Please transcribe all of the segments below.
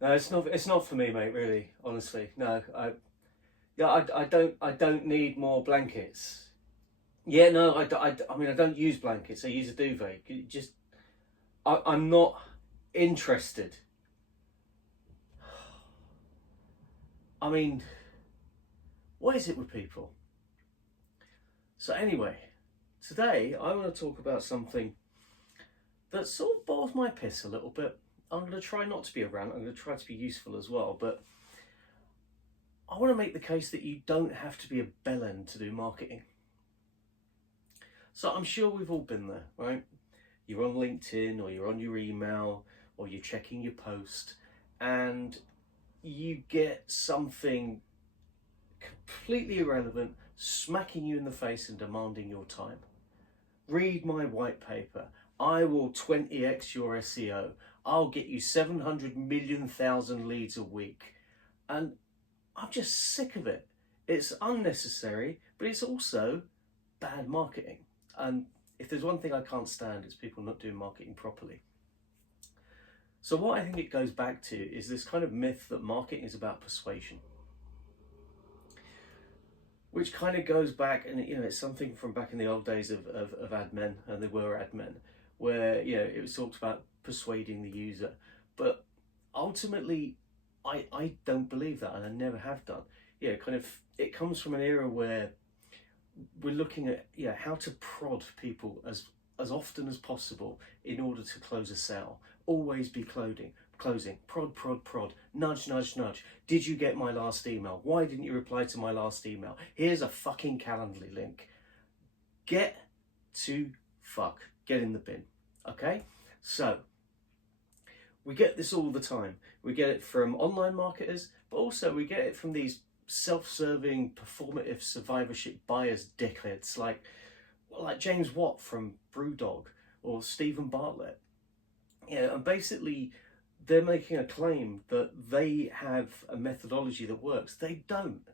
No, it's not. It's not for me, mate. Really, honestly, no. I don't need more blankets. Yeah, no. I mean, I don't use blankets. I use a duvet. Just, I'm not interested. I mean, what is it with people? So anyway, today I want to talk about something that sort of bores my piss a little bit. I'm going to try not to be a rant. I'm going to try to be useful as well, but I want to make the case that you don't have to be a bellend to do marketing. So I'm sure we've all been there, right? You're on LinkedIn or you're on your email or you're checking your post and you get something completely irrelevant smacking you in the face and demanding your time. Read my white paper. I will 20x your SEO. I'll get you 700,000,000 leads a week. And I'm just sick of it. It's unnecessary, but it's also bad marketing. And if there's one thing I can't stand, it's people not doing marketing properly. So what I think it goes back to is this kind of myth that marketing is about persuasion, which kind of goes back, and it's something from back in the old days of ad men, and they were ad men, where it was talked about persuading the user. But ultimately, I don't believe that, and I never have done. Kind of, it comes from an era where we're looking at how to prod people as often as possible in order to close a sale. Always be closing, prod, prod, prod, nudge, nudge, nudge. Did you get my last email? Why didn't you reply to my last email? Here's a fucking Calendly link. Get to fuck. Get in the bin. Okay? So, we get this all the time. We get it from online marketers, but also we get it from these self-serving, performative survivorship bias dickheads like James Watt from Brewdog or Stephen Bartlett. And basically they're making a claim that they have a methodology that works. They don't.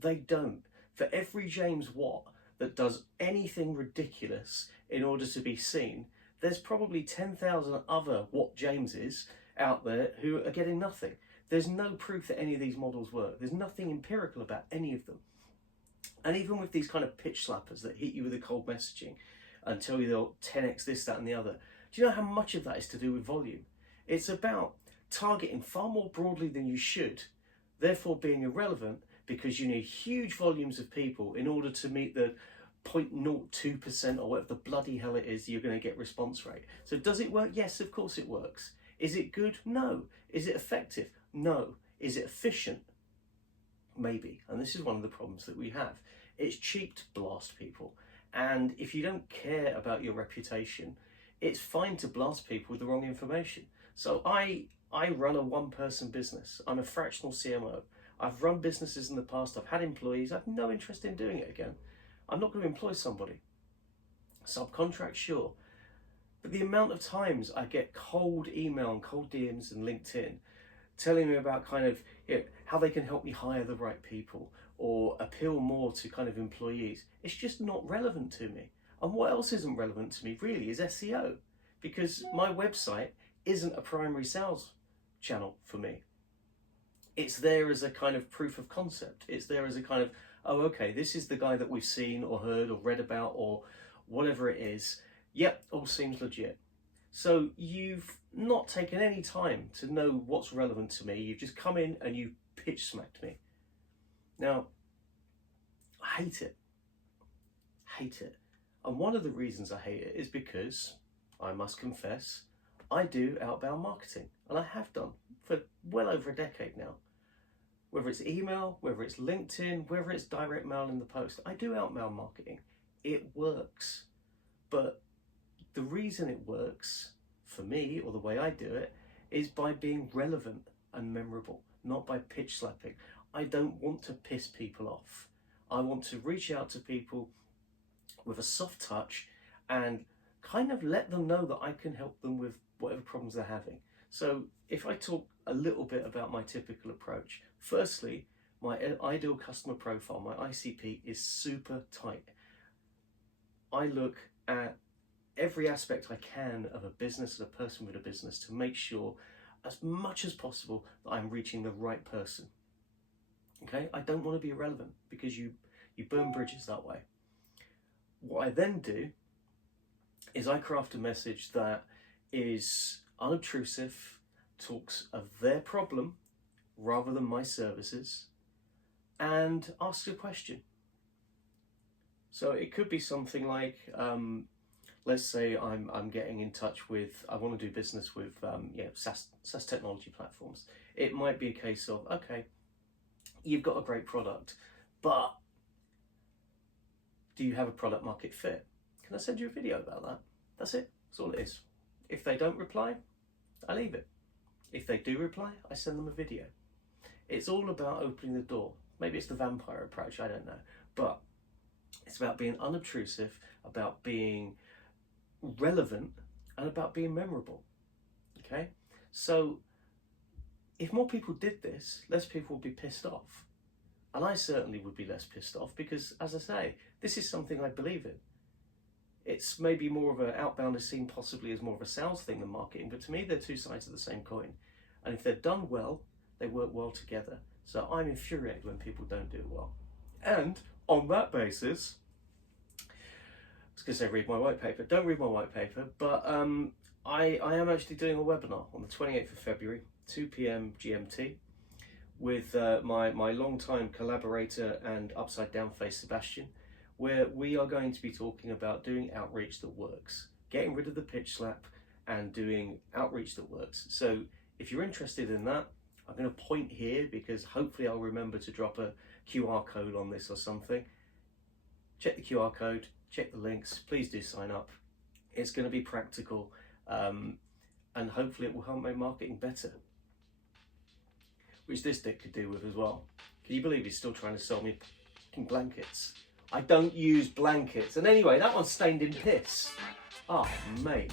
They don't. For every James Watt that does anything ridiculous in order to be seen, there's probably 10,000 other Watt Jameses out there who are getting nothing. There's no proof that any of these models work. There's nothing empirical about any of them. And even with these kind of pitch slappers that hit you with a cold messaging and tell you they'll 10x this, that, and the other, do you know how much of that is to do with volume? It's about targeting far more broadly than you should, therefore being irrelevant because you need huge volumes of people in order to meet the 0.02% or whatever the bloody hell it is you're going to get response rate. So does it work? Yes, of course it works. Is it good? No. Is it effective? No. Is it efficient? Maybe. And this is one of the problems that we have. It's cheap to blast people. And if you don't care about your reputation, it's fine to blast people with the wrong information. So I run a one-person business. I'm a fractional CMO. I've run businesses in the past. I've had employees. I have no interest in doing it again. I'm not going to employ somebody. Subcontract, sure. But the amount of times I get cold email and cold DMs and LinkedIn telling me about kind of how they can help me hire the right people or appeal more to kind of employees, it's just not relevant to me. And what else isn't relevant to me really is SEO, because my website isn't a primary sales channel for me. It's there as a kind of proof of concept. It's there as a kind of, oh, okay, this is the guy that we've seen or heard or read about or whatever it is. Yep, all seems legit. So you've not taken any time to know what's relevant to me. You've just come in and you pitch smacked me. Now, I hate it. Hate it. And one of the reasons I hate it is because, I must confess, I do outbound marketing. And I have done for well over a decade now. Whether it's email, whether it's LinkedIn, whether it's direct mail in the post, I do outbound marketing. It works. But the reason it works for me, or the way I do it, is by being relevant and memorable, not by pitch slapping. I don't want to piss people off. I want to reach out to people with a soft touch and kind of let them know that I can help them with whatever problems they're having. So if I talk a little bit about my typical approach, firstly, my ideal customer profile, my ICP, is super tight. I look at every aspect I can of a business and a person with a business to make sure as much as possible that I'm reaching the right person. Okay, I don't want to be irrelevant, because you burn bridges that way. What I then do is I craft a message that is unobtrusive, talks of their problem rather than my services, and asks a question. So it could be something like, let's say I'm getting in touch with, I want to do business with SaaS technology platforms. It might be a case of, okay, you've got a great product, but do you have a product market fit? Can I send you a video about that? That's it. That's all it is. If they don't reply, I leave it. If they do reply, I send them a video. It's all about opening the door. Maybe it's the vampire approach, I don't know. But it's about being unobtrusive, about being relevant, and about being memorable. Okay? So if more people did this, less people would be pissed off. And I certainly would be less pissed off because, as I say, this is something I believe in. It's maybe more of an outbound is seen possibly as more of a sales thing than marketing, but to me, they're two sides of the same coin. And if they're done well, they work well together. So I'm infuriated when people don't do it well. And on that basis, I was going to say read my white paper. Don't read my white paper, but I am actually doing a webinar on the 28th of February, 2 p.m. GMT, with my long-time collaborator and upside down face Sebastian, where we are going to be talking about doing outreach that works, getting rid of the pitch slap and doing outreach that works. So if you're interested in that, I'm going to point here because hopefully I'll remember to drop a QR code on this or something. Check the QR code, check the links, please do sign up. It's going to be practical, and hopefully it will help make marketing better, which this dick could do with as well. Can you believe he's still trying to sell me fucking blankets? I don't use blankets. And anyway, that one's stained in piss. Oh, mate.